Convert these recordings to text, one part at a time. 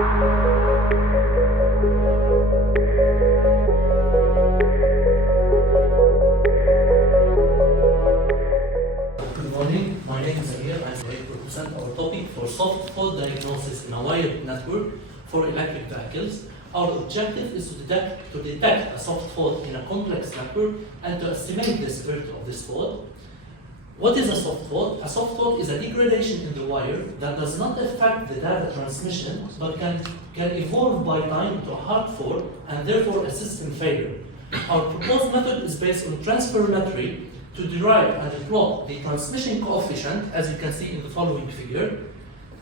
Good morning, my name is Amir. I'm going to present our topic for soft fault diagnosis in a wired network for electric vehicles. Our objective is to detect a soft fault in a complex network and to estimate the severity of this fault. What is a soft fault? A soft fault is a degradation in the wire that does not affect the data transmission but can evolve by time to a hard fault and therefore a system failure. Our proposed method is based on transferometry to derive and plot the transmission coefficient, as you can see in the following figure,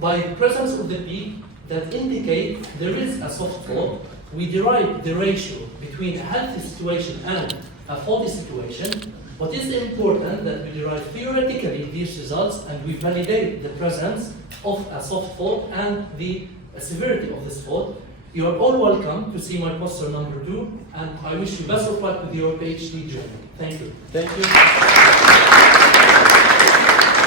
by the presence of the peak that indicate there is a soft fault. We derive the ratio between a healthy situation and a faulty situation. What is important that we derive theoretically these results and we validate the presence of a soft fault and the severity of this fault. You are all welcome to see my poster number 2, and I wish you best of luck with your PhD journey. Thank you. Thank you.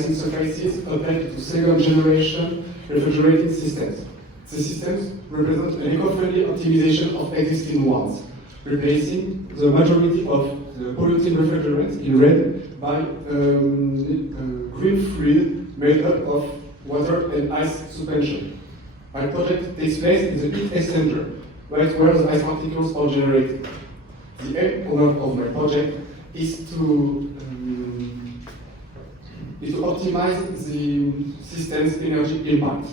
Interfaces append to second generation refrigerating systems. The systems represent an eco-friendly optimization of existing ones, replacing the majority of the polluting refrigerants in red by green fluid made up of water and ice suspension. My project takes place in the heat exchanger, where the ice particles are generated. The aim of my project is to optimize the system's energy impact.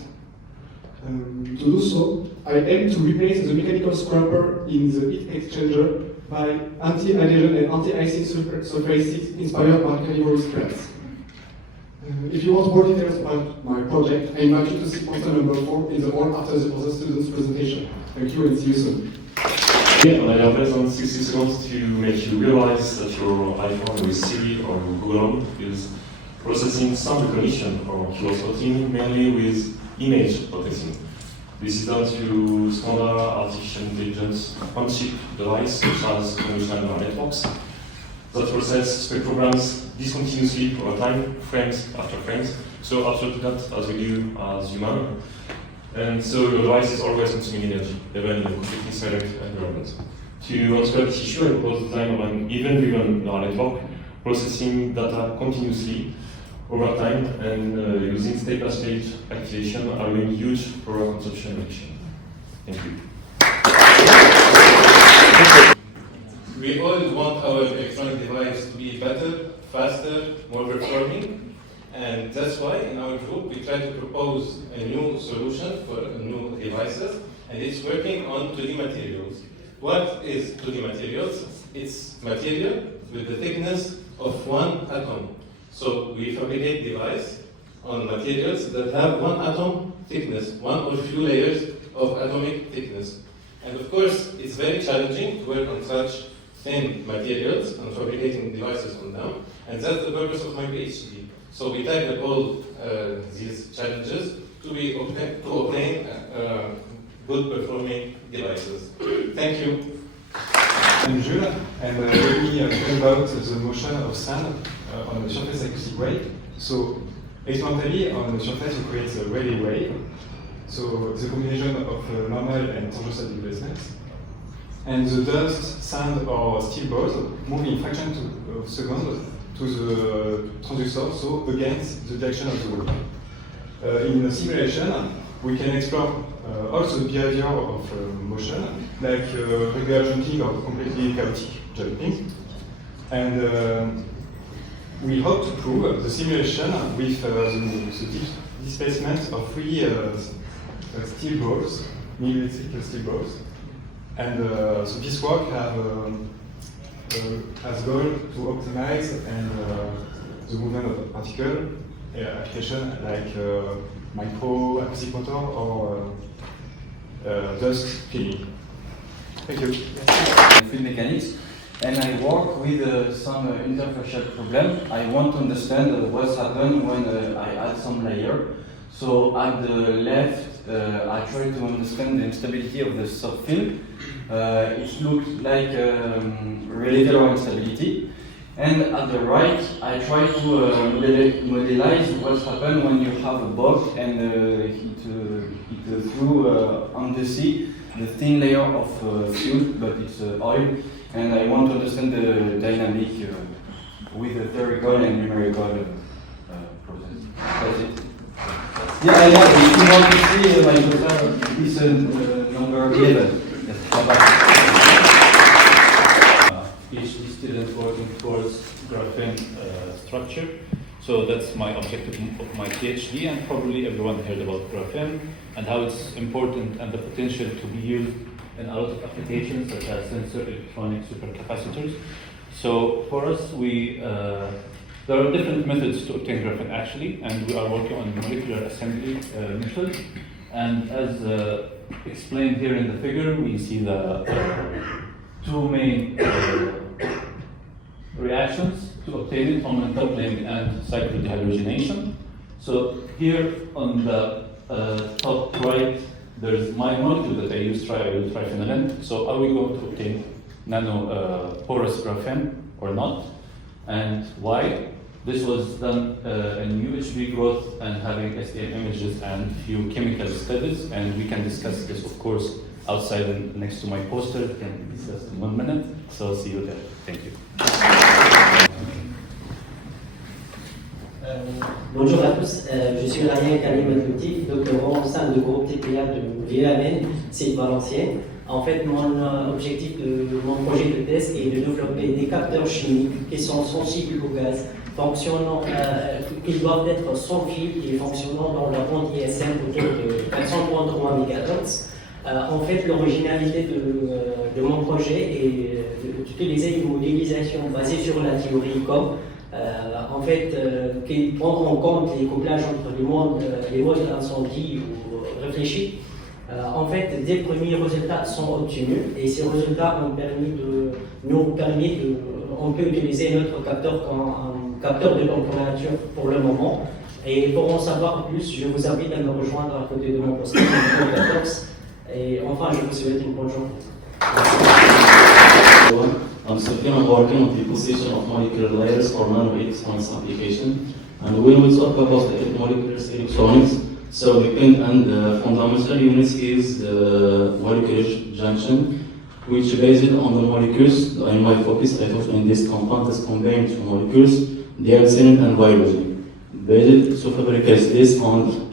To do so, I aim to replace the mechanical scrubber in the heat exchanger by anti-adhesion and anti-icing surfaces inspired by carnivorous plants. If you want more details about my project, I invite you to see poster number 4 in the hall after the other students' presentation. Thank you and see you soon. And I have less than 60 seconds to make you realize that your iPhone with Siri or Google Home is processing sound recognition or keyword spotting, mainly with image processing. This is done through standard artificial intelligence on-chip devices such as convolutional neural networks that process spectrograms discontinuously over time, frames after frames. So absolutely not as we do as human. And so your device is always consuming energy, even in a completely silent environment. To answer this issue, I propose the design of an event-driven neural network processing data continuously over time and using state-by-state activation, allowing huge power consumption reduction. Thank you. We all want our electronic device to be better, faster, more performing, and that's why in our group we try to propose a new solution for new devices, and it's working on 2D materials. What is 2D materials? It's material with the thickness of one atom. So we fabricate device on materials that have one atom thickness, one or few layers of atomic thickness. And of course, it's very challenging to work on such thin materials and fabricating devices on them, and that's the purpose of my PhD. So we tackle all these challenges to obtain good performing devices. Thank you. I'm Jules, and let me talk about the motion of sand on a surface acoustic wave. So, experimentally, on the surface you create a Rayleigh wave. So, the combination of normal and tangential displacements. And the dust, sand, or steel balls move in fractions of seconds to the transducer, so against the direction of the wave. In a simulation, we can explore also the behavior of motion, like regular jumping or completely chaotic jumping. And we hope to prove the simulation with the displacement of 3 steel balls, neolytic steel balls. And so this work has goal to optimize and the movement of particle application like micro acoustic motor or dust cleaning. Thank you. Field mechanics, and I work with some interfacial problem. I want to understand what's happened when I add some layer. So at the left, I try to understand the instability of the subfield. It looks like related instability. And at the right, I try to modelize what happens when you have a boat and it through on the sea the thin layer of fuel, but it's oil. And I want to understand the dynamic with the theoretical and numerical process. That's it. Yeah, I know. If you want to see my proposal, this number 11. PhD student working towards graphene structure. So that's my objective of my PhD, and probably everyone heard about graphene and how it's important and the potential to be used in a lot of applications such as sensor, electronic supercapacitors. So for us, there are different methods to obtain graphene actually, and we are working on molecular assembly method. And as explained here in the figure, we see the two main reactions to obtain it, on coupling and cyclodehydrogenation. So here on the top right, there's my molecule that I use, triphenylene. So are we going to obtain porous graphene or not? And why? This was done in UHB growth and having STM images and few chemical studies, and we can discuss this, of course, outside and next to my poster. We can discuss in 1 minute. So see you there. Thank you. Bonjour à tous, je suis Ryan Karim-Matouti, doctorant au sein du groupe TPA de l'IEMN, site Valenciennes. En fait, mon objectif de mon projet de thèse est de développer des capteurs chimiques qui sont sensibles au gaz, fonctionnant, qui doivent être sans fil et fonctionnant dans la bande ISM autour de 433 MHz. En fait, l'originalité de mon projet est d'utiliser une modélisation basée sur la théorie COM, en fait, qui prend en compte les couplages entre les modes d'incendie ou réfléchis. En fait, des premiers résultats sont obtenus et ces résultats on peut utiliser notre capteur comme un capteur de température pour le moment. Et pour en savoir plus, je vous invite à me rejoindre à côté de mon poste numéro 14. Et enfin, je vous souhaite une bonne journée. I'm Sofian, working on the position of molecular layers for nano-electronics application. And when we talk about the molecular electronics, so the main and fundamental unit is the molecular junction, which is based on the molecules. In my focus, I thought in this compound is combined two molecules, deoxygen and biology. Based to fabricate this on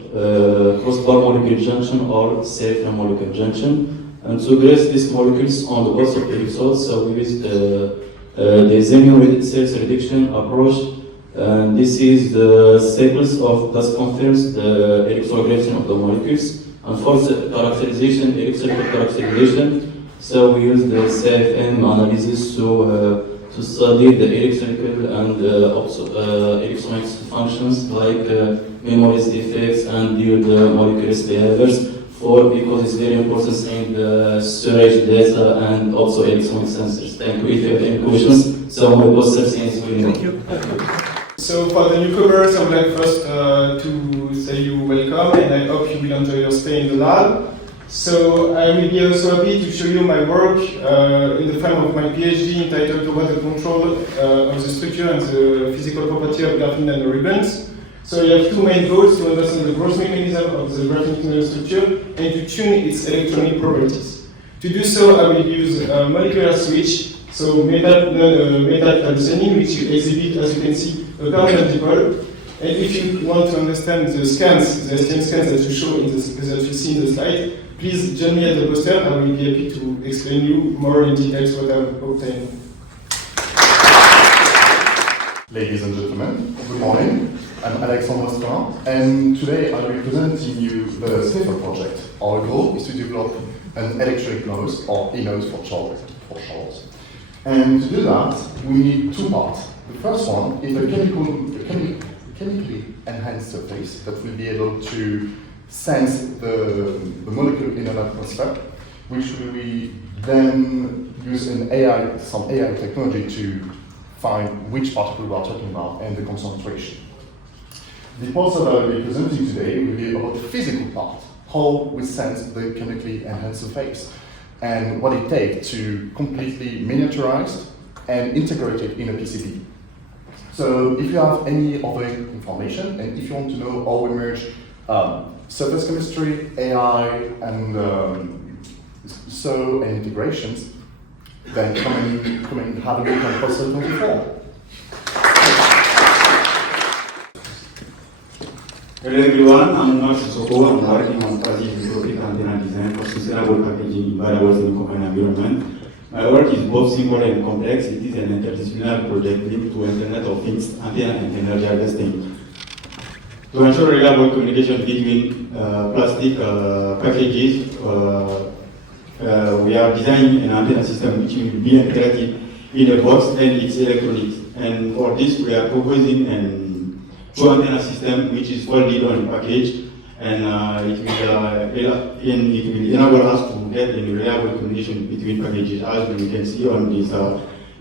crossbar molecular junction or safe molecular junction. And to grade these molecules on the both of the electrodes, so we use the Zemion cells reduction approach. And this is the sequence of that confirms the electrogradation of the molecules. And for the characterization, electrical characterization, so we use the CFM analysis to study the electrical and electronic functions like memories defects and the molecular behaviors. Because it's very important in the storage data and also electronic sensors. Thank you. If you have any questions, so my poster is willing. Thank you. So for the newcomers, I would like first to say you welcome, and I hope you will enjoy your stay in the lab. So I will be also happy to show you my work in the frame of my PhD entitled Toward the Control of the Structure and the Physical Property of Graphene Nanoribbons. So you have two main goals: to understand the growth mechanism of the graphene nanostructure and to tune its electronic properties. To do so, I will use a molecular switch, so metal calcine, which you exhibit, as you can see, a permanent dipole. And if you want to understand the scans, the STM scans that you see in the slide, please join me at the poster. I will be happy to explain you more in details what I've obtained. Ladies and gentlemen, good morning. I'm Alexandre Strain, and today I'll be presenting you the SNIFFER project. Our goal is to develop an electric nose, or e-nose for short. And to do that, we need two parts. The first one is a chemically enhanced surface that will be able to sense the molecule in an atmosphere, which we then use some AI technology to find which particle we are talking about and the concentration. The parts that I will be presenting today will be about the physical part, how we sense the chemically enhanced surface, and what it takes to completely miniaturize and integrate it in a PCB. So if you have any other information, and if you want to know how we merge surface chemistry, AI, and so and integrations, then come and have a look on Poster 24. Hello everyone, I'm Max Soko. I'm working on strategic robotic antenna design for sustainable packaging in variables in open environment. My work is both simple and complex. It is an interdisciplinary project linked to Internet of Things, antenna and energy harvesting. To ensure reliable communication between plastic packages, we are designing an antenna system which will be integrated in a box and its electronics. And for this, we are proposing an two antenna system which is folded on a package, and it will enable us to get a reliable communication between packages, as we can see on this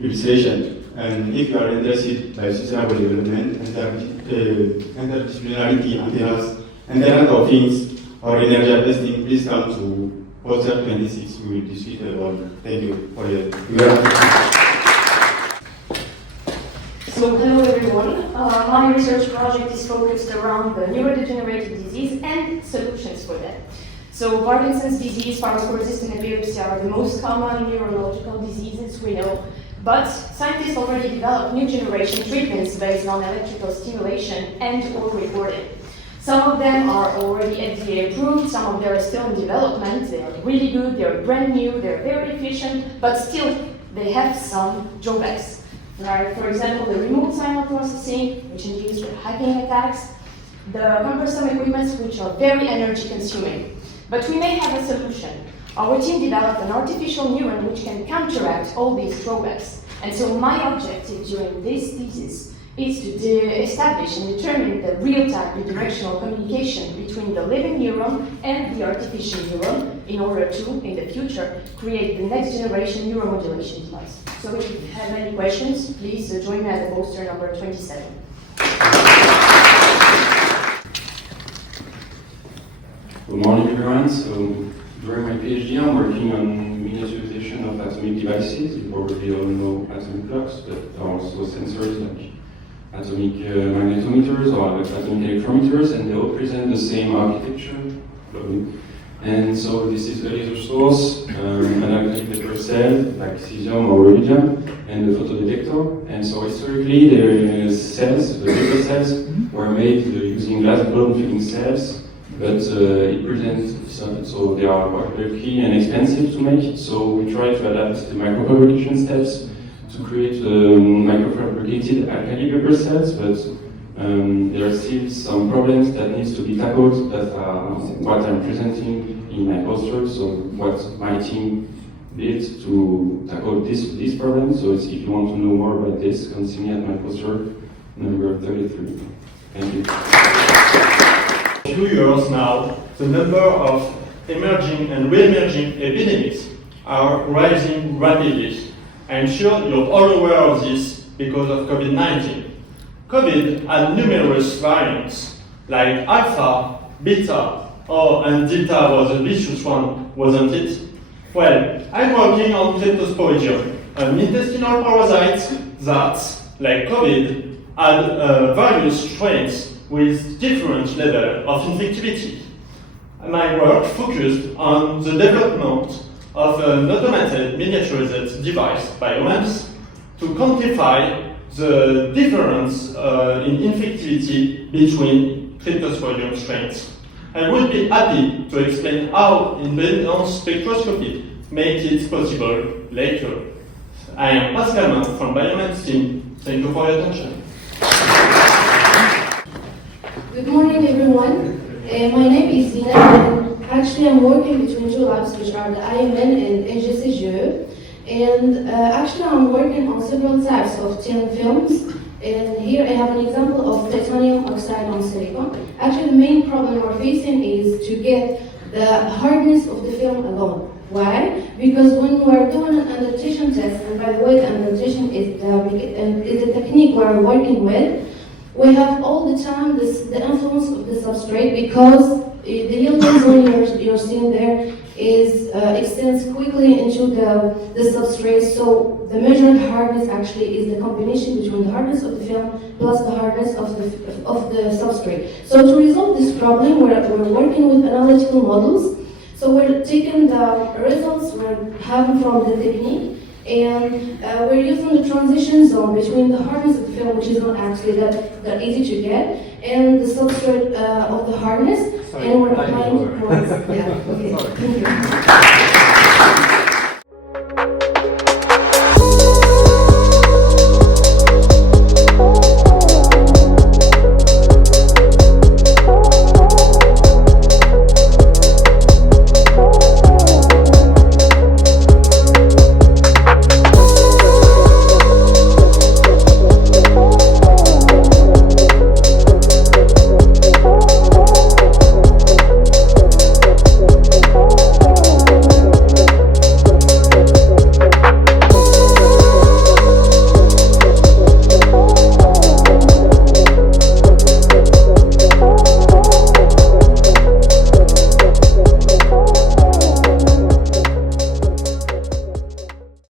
illustration. And if you are interested by sustainable development, interdisciplinarity, antennas, Internet of Things, or energy harvesting, please come to Poster 26. We will discuss about. Thank you for your. So hello everyone. My research project is focused around the neurodegenerative disease and solutions for that. So Parkinson's disease, pharmacoresistant epilepsy are the most common neurological diseases we know. But scientists already developed new generation treatments based on electrical stimulation and or recording. Some of them are already FDA approved, some of them are still in development. They are really good, they're brand new, they're very efficient, but still they have some drawbacks. Right? For example, the remote signal processing, which is used for hacking attacks, the cumbersome equipments, which are very energy consuming. But we may have a solution. Our team developed an artificial neuron which can counteract all these drawbacks. And so my objective during this thesis is to establish and determine the real-time bidirectional communication between the living neuron and the artificial neuron in order to, in the future, create the next generation neuromodulation device. So if you have any questions, please join me at the poster number 27. Good morning, everyone. So during my PhD, I'm working on miniaturization of atomic devices. You probably all know atomic clocks, but there are also sensors like atomic magnetometers or atomic electrometers, and they all present the same architecture. And so this is the laser source, an alkali paper cell like cesium or rhodium, and the photodetector. And so historically, the cells, the paper cells, were made using glass blown filling cells, but it presents, so they are quite bulky and expensive to make. So we try to adapt the microfabrication steps to create microfabricated alkali paper cells, but there are still some problems that needs to be tackled that are what I'm presenting in my poster. So what my team did to tackle this problem. So if you want to know more about this, come see me at my poster number 33. Thank you. A few years now, the number of emerging and re-emerging epidemics are rising rapidly. I'm sure you're all aware of this because of COVID-19. COVID had numerous variants, like alpha, beta, and delta was a vicious one, wasn't it? Well, I'm working on Cryptosporidium, an intestinal parasite that, like COVID, had various strains with different level of infectivity. My work focused on the development of an automated miniaturized device, BioMEMS, to quantify the difference in infectivity between Cryptosporidium strains. I would be happy to explain how impedance spectroscopy makes it possible later. I am Pascal Mann from BioMEMS team. Thank you for your attention. Good morning, everyone. My name is Zina, and actually I'm working between two labs, which are the IEMN and NGCGE. And actually I'm working on several types of tin films. And here I have an example of titanium oxide on silicon. Actually the main problem we're facing is to get the hardness of the film alone. Why? Because when we're doing an adaptation test, and by the way the adaptation is the technique we're working with, we have all the time the influence of the substrate, because the yield when you're seeing there extends quickly into the substrate. So the measured hardness actually is the combination between the hardness of the film plus the hardness of the substrate. So to resolve this problem, we're working with analytical models. So we're taking the results we're having from the technique, and we're using the transition zone between the hardness of the film, which is not actually that easy to get, and the substrate of the hardness. Sorry, and we're applying. Yeah, okay. Thank you.